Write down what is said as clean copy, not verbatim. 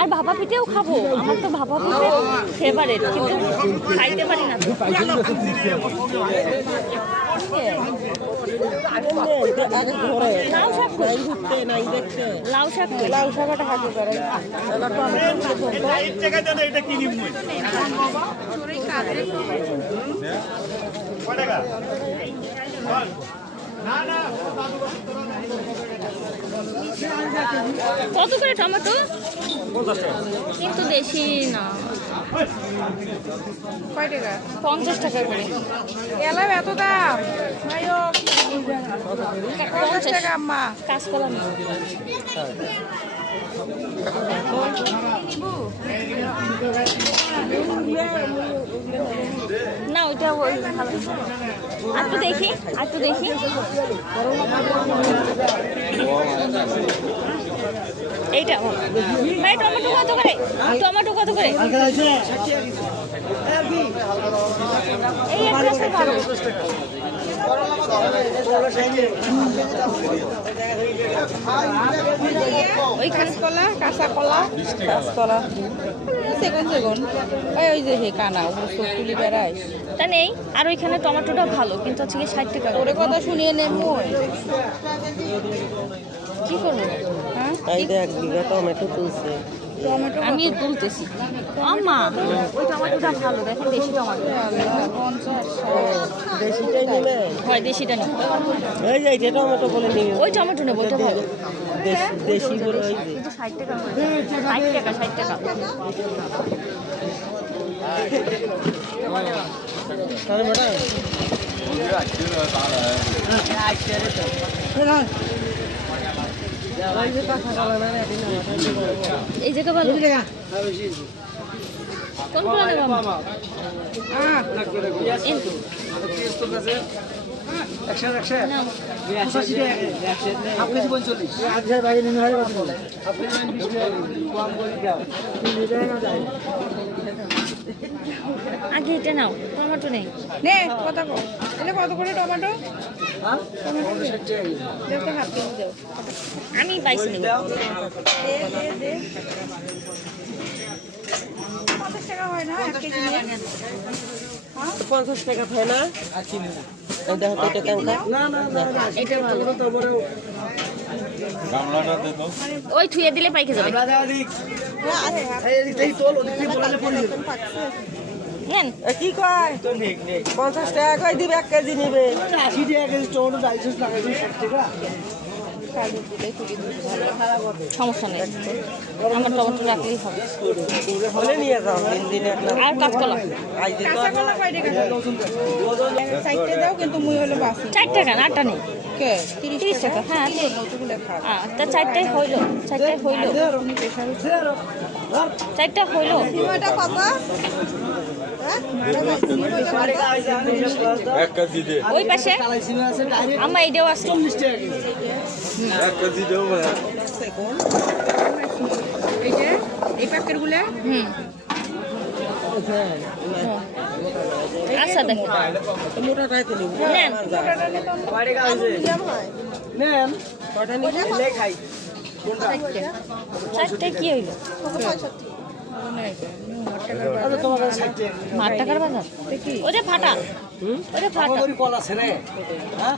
আর ভাপা পিঠেও খাবো, আমার তো ভাপা পিঠে ফেভারিট, কিন্তু খাইতে পারি না। লাউ শাক লাউ শাক লাউ শাকটা খাতে পারে। কত করে টমেটো? কিন্তু বেশি না। কয় টাকা? 50 টাকা করে। এলাম এত দাম? 50 টাকা আম্মা। কাঁচকলা নেই। না ওইটা ভালো। আর তো দেখি, আর তো দেখি। এইটা ভাই টমেটো কত করে? টমেটো কত করে? এই একটা ভালো। ওই কাঁচকলা, কাঁচা কলা, কাঁচকলা সেগুন সেগুন ওই যে হে কানা তুলি বেড়ায় তা নেই। আর ওইখানে টমেটোটা ভালো, কিন্তু হচ্ছে কি 60 টাকা। ওরে কথা শুনিয়ে নেবো। কি করবো? হ্যাঁ এই দেখ বিঘা টমেটো তুলছে। টমেটো আমি তুলতেছি। আম্মা ওই টমেটোটা ভালো, দেখেন দেশি টমেটো। 50 দেশিটাই নিবে। হয় দেশিটা নেই। এই যে এইটা টমেটো বলে নিবে। ওই টমেটো নেবো, ওইটা ভালো। দেশি বলে ওই যে। কিন্তু 60 টাকা করে। 60 টাকা 60 টাকা। তাহলে ম্যাডাম এই জায়গা ভালো। কোনগুলো নেব? আগে এটা নাও, টমেটো নেই। নে কত করে? এটা কত করে টমেটো? দেখো হাত দিয়ে দাও। আমি 22 নেব। দে দে দে 50 টাকা হয় না 1 কেজি নিয়ে? 50 টাকা থাকে না? এই দেখো তো এটা কেমন? এটা ভালো। ওই থুয়ে দিলে পাইকে যাবে। নেন। কি কয় 50 টাকা কই দিবে 1 কেজি নিবে। 80 টাকা কেজি টমেটো 250 টাকা 60 টাকা। সমস্যা নেই, আমার টমেটো রাখলেই হবে। বলে নিয়ে যাও দিন দিন একটা। আর কাঁচকলা আজ দিন কাঁচা কলা কয় টাকা? 60 দাও কিন্তু মুই হলো 82 4 টাকা না, 8টা নেই। কে 30 টাকা। হ্যাঁ নতুনগুলো খা তা 4টাই হইলো, 4টাই হইলো, তুমি প্রেসার হচ্ছে 4টা হইলো। সিমাটা কত? ওই পাশে আমার এইটাও আছে। 40 টাকা কেজি। এই যে এই প্যাকেটগুলো হুম আচ্ছা দেখেন মোটাটাই তো নিব। নেন। নেন কয়টা নিব? লে খাই। 4টায় কি হইলো? আরে তোমার কাছে 60 টাকা। 8 টাকার বাজার। ওটা ফাটা, ওটা ফাটা। কল আছে রে। হ্যাঁ